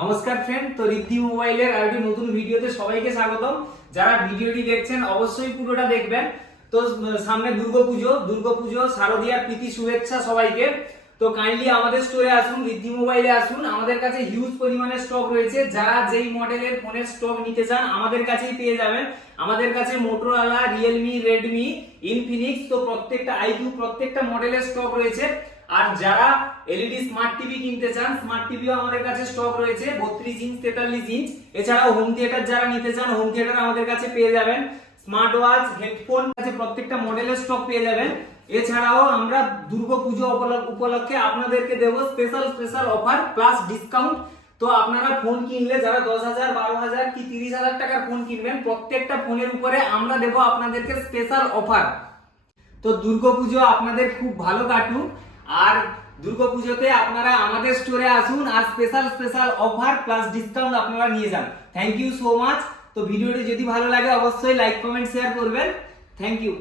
নমস্কার ফ্রেন্ড, তো রিদ্ধি মোবাইলের আরেকটি নতুন ভিডিওতে সবাইকে স্বাগতম। যারা ভিডিওটি দেখছেন অবশ্যই পুরোটা দেখবেন। তো সামনে দুর্গাপুজো শারদীয়ার প্রীতি শুভেচ্ছা সবাইকে। তো কাইন্ডলি আমাদের স্টোরে আসুন, রিদ্ধি মোবাইলে আসুন। আমাদের কাছে হিউজ পরিমাণে স্টক রয়েছে। যারা যেই মডেলের ফোনের স্টক নিতে চান আমাদের কাছেই পেয়ে যাবেন। আমাদের কাছে মোটরোলা, রিয়েলমি, রেডমি, ইনফিনিক্স, তো প্রত্যেকটা আইকিউ প্রত্যেকটা মডেলের স্টক রয়েছে। আর যারা এলইডি স্মার্ট টিভি কিনতে চান, স্মার্ট টিভিও আমাদের কাছে স্টক রয়েছে 32 ইঞ্চ, 43 ইঞ্চ। এছাড়াও হোম থিয়েটার যারা নিতে চান, হোম থিয়েটার আমাদের কাছে পেয়ে যাবেন। স্মার্ট ওয়াচ, হেডফোন আছে প্রত্যেকটা মডেলের স্টক পেয়ে যাবেন। এছাড়াও আমরা দুর্গাপুজো উপলক্ষে আপনাদেরকে দেব স্পেশাল অফার প্লাস ডিসকাউন্ট। তো আপনারা ফোন কিনলে যারা 10,000, 12,000 কি 30,000 টাকার ফোন কিনবেন, প্রত্যেকটা ফোনের উপরে আমরা দেব আপনাদেরকে স্পেশাল অফার। তো দুর্গাপুজো আপনাদের খুব ভালো কাটুক। আর দুর্গাপুজোতে আপনারা আমাদের স্টোরে আসুন আর স্পেশাল অফার প্লাস ডিসকাউন্ট আপনারা নিয়ে যান। Thank you so much. তো ভিডিওটি যদি ভালো লাগে অবশ্যই লাইক, কমেন্ট, শেয়ার করবেন। Thank you.